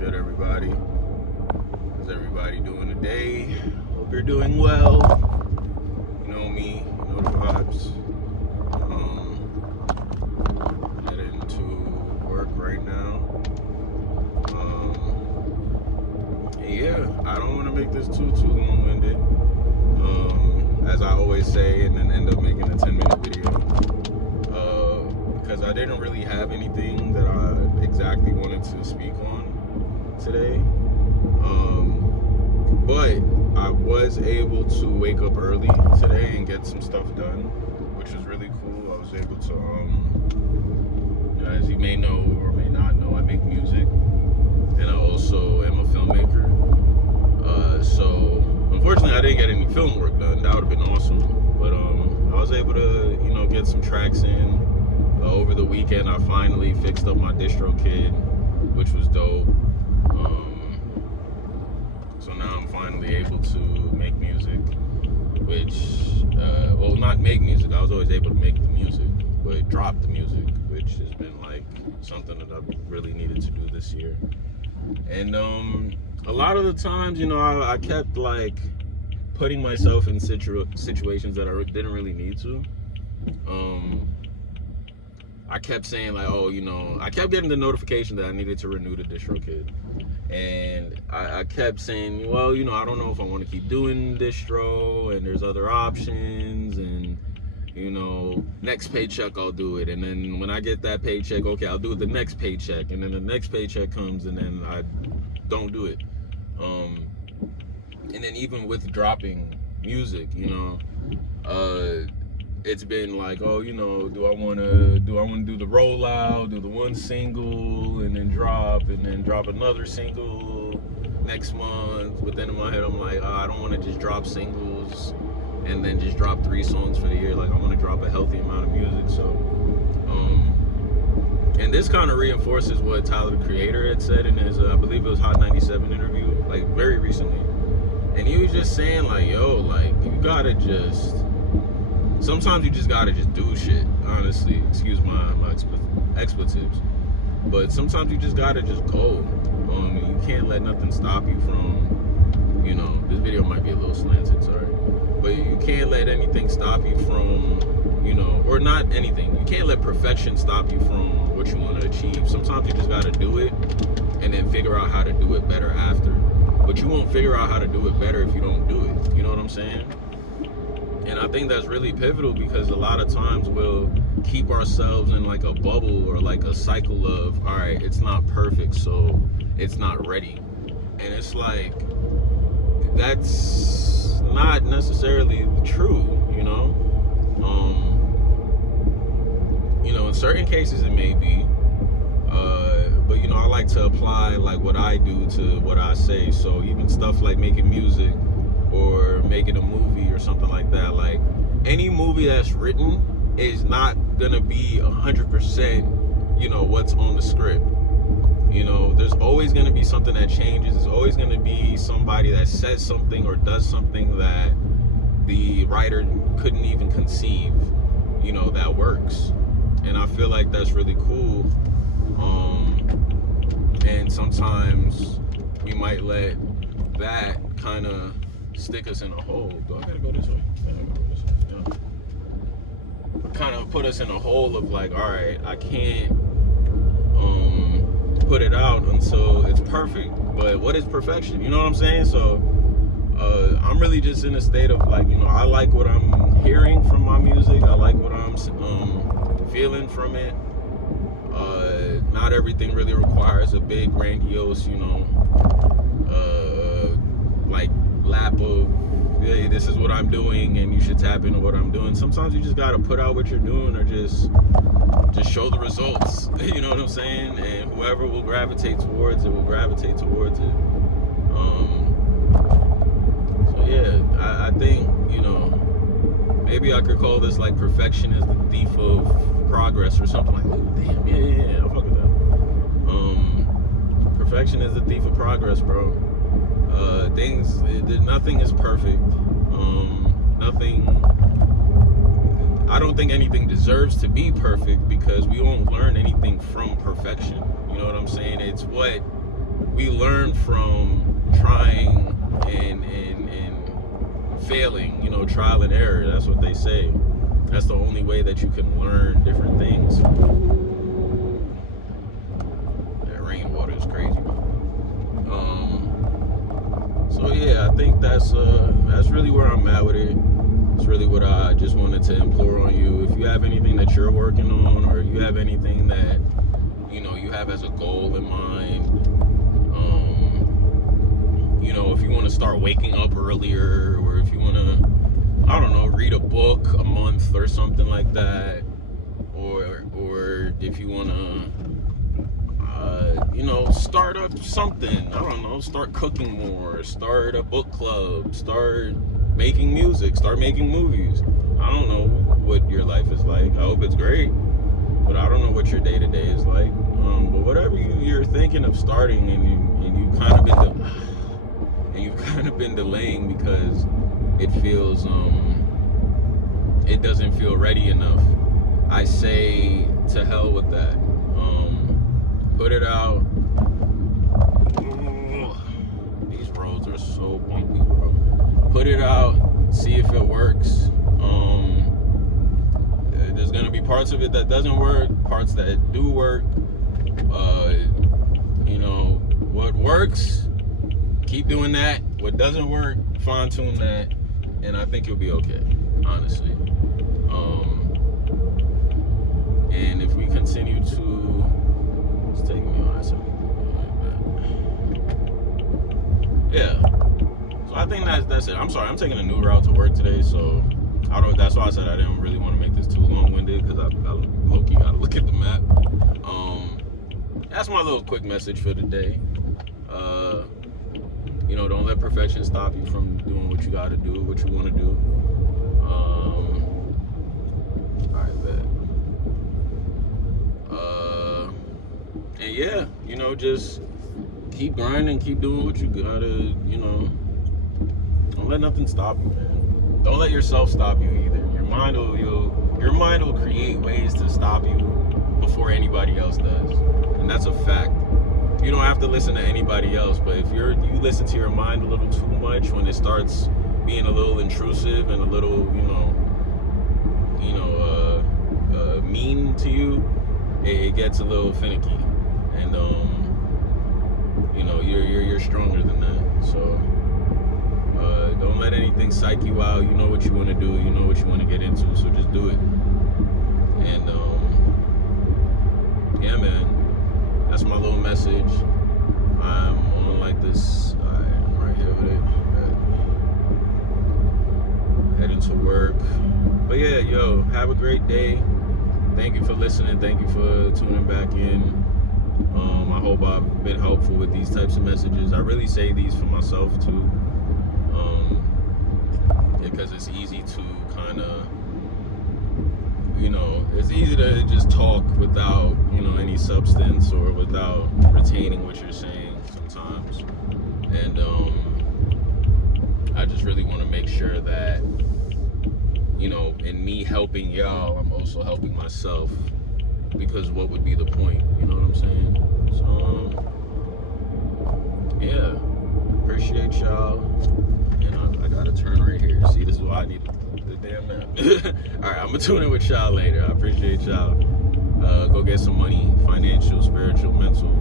good, everybody? How's everybody doing today? Hope you're doing well. You know me, you know the vibes. Heading to work right now. Yeah, I don't want to make this too long-winded. As I always say, and then end up making a 10-minute video. Because I didn't really have anything that I exactly wanted to speak on today. But I was able to wake up early today and get some stuff done, which was really cool. I was able to, as you may know or may not know, I make music, and I also am a filmmaker. So unfortunately, I didn't get any film work done. That would have been awesome. But I was able to, get some tracks in. Over the weekend, I finally fixed up my DistroKid, which was dope. So now I'm finally able to make music, which, not make music. I was always able to make the music, but drop the music, which has been like something that I really needed to do this year. And a lot of the times, I kept like putting myself in situations that I didn't really need to. I kept saying like, I kept getting the notification that I needed to renew the DistroKid. And I kept saying, well, I don't know if I want to keep doing distro, and there's other options, and, next paycheck I'll do it. And then when I get that paycheck, okay, I'll do it the next paycheck. And then the next paycheck comes, and then I don't do it. And then even with dropping music, it's been like, do I want to do the rollout, do the one single, and then drop another single next month? But then in my head, I'm like, I don't want to just drop singles and then just drop 3 songs for the year. Like, I want to drop a healthy amount of music. So, and this kind of reinforces what Tyler, the Creator, had said in his, I believe it was Hot 97 interview, like very recently. And he was just saying like, you gotta just, sometimes you just gotta just do shit, honestly. Excuse my expletives. But sometimes you just gotta just go. You can't let nothing stop you from, this video might be a little slanted, sorry. But you can't let anything stop you from, or not anything. You can't let perfection stop you from what you want to achieve. Sometimes you just gotta do it and then figure out how to do it better after. But you won't figure out how to do it better if you don't do it. You know what I'm saying? And I think that's really pivotal, because a lot of times we'll keep ourselves in like a bubble or like a cycle of, all right, it's not perfect, so it's not ready. And it's like, that's not necessarily true, in certain cases it may be, but I like to apply like what I do to what I say. So even stuff like making music or making a movie or something like that, like any movie that's written is not gonna be 100% what's on the script. There's always gonna be something that changes. There's always gonna be somebody that says something or does something that the writer couldn't even conceive, that works. And I feel like that's really cool. And sometimes we might let that kind of stick us in a hole. Do I gotta go this way? Yeah, I gotta go this way. Yeah. Kind of put us in a hole of like, all right, I can't put it out until it's perfect. But what is perfection? You know what I'm saying? So I'm really just in a state of like, I like what I'm hearing from my music. I like what I'm feeling from it. Not everything really requires a big grandiose, like lap of, hey, this is what I'm doing and you should tap into what I'm doing. Sometimes you just gotta put out what you're doing, or just show the results. You know what I'm saying? And whoever will gravitate towards it will gravitate towards it. So yeah, I think, maybe I could call this like perfection is the thief of progress or something like that. Damn, yeah, I'll fuck with that. Perfection is the thief of progress, bro. Nothing is perfect. I don't think anything deserves to be perfect, because we won't learn anything from perfection. You know what I'm saying? It's what we learn from trying and failing, you know, trial and error. That's what they say. That's the only way that you can learn different things. That rainwater is crazy. So yeah, I think that's really where I'm at with it. It's really what I just wanted to implore on you. If you have anything that you're working on, or you have anything that, you know, you have as a goal in mind, you know, if you want to start waking up earlier, or if you want to, I don't know, read a book a month or something like that, or if you want to, you know, start up something, I don't know, start cooking more, start a book club, start making music, start making movies. I don't know what your life is like. I hope it's great, but I don't know what your day-to-day is like. But whatever you're thinking of starting, and you've kind of been delaying because it feels it doesn't feel ready enough, I say to hell with that. Put it out. These roads are so bumpy, bro. Put it out, see if it works. There's gonna be parts of it that doesn't work, parts that do work. You know, what works, keep doing that. What doesn't work, fine tune that, and I think you'll be okay, honestly. And if we continue to, it's taking me on something like that. Yeah. So I think that's it. I'm sorry, I'm taking a new route to work today, so I don't. That's why I said I didn't really want to make this too long-winded, because I low-key gotta look at the map. That's my little quick message for today. You know, don't let perfection stop you from doing what you gotta do, what you want to do. Alright, bet. And yeah, you know, just keep grinding, keep doing what you gotta, you know. Don't let nothing stop you, man. Don't let yourself stop you either. Your mind will create ways to stop you before anybody else does, and that's a fact. You don't have to listen to anybody else, but if you listen to your mind a little too much, when it starts being a little intrusive and a little, mean to you, it gets a little finicky, and you know, you're stronger than that. So don't let anything psych you out. You know what you want to do. You know what you want to get into. So just do it. And yeah, man, that's my little message. I'm on like this. I'm right here with it. Heading to work. But yeah, yo, have a great day. Thank you for listening. Thank you for tuning back in. I hope I've been helpful with these types of messages. I really say these for myself too, because it's easy to kind of, you know, it's easy to just talk without, you know, any substance, or without retaining what you're saying sometimes. And I just really want to make sure that, you know, in me helping y'all, I'm also helping myself, because what would be the point? You know what I'm saying? So yeah, appreciate y'all. And I gotta turn right here. See, this is why I need the damn map. All right, I'm gonna tune in with y'all later. I appreciate y'all. Go get some money, financial, spiritual, mental.